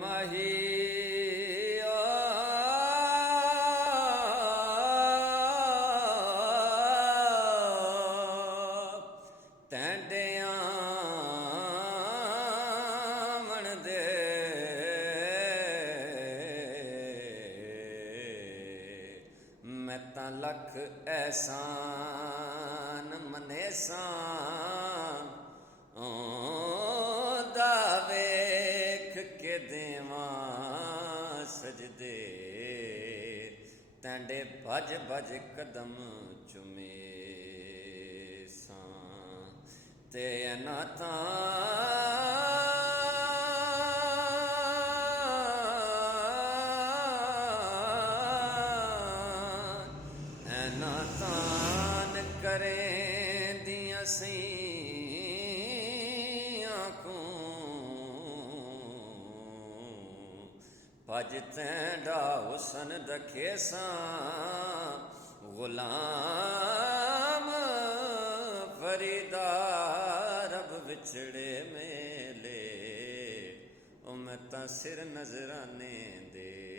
ਮਾਹੀ ਤੈਂਡਿਆਂ ਮਣ ਦੇ ਮੈਂ ਤਾਂ ਲੱਖ ਐਸਾਨ ਮਨੇਸਾਂ ਦਾ ਵੇਖ ਕੇ ਦੇਵਾਂ ਸਜਦੇ ਤੈਂਡੇ ਭਜ ਭਜ ਕਦਮ ਚੁਮੇ ਸਾਂ ਤੇ ਅਨਾਥਾਂ ਤਾਨ ਕਰੇਂਦੀਆਂ ਸੀ ਆਂਖੋਂ ਭਜ ਤੈਂਡਾ ਹੁਸਨ ਦਖੇ ਸਾਂ ਗੁਲਾਮ ਫਰੀਦਾ ਰਬ ਵਿਛੜੇ ਮੇਲੇ ਉਹ ਮੈਂ ਤਾਂ ਸਿਰ ਨਜ਼ਰਾਨੇ ਦੇ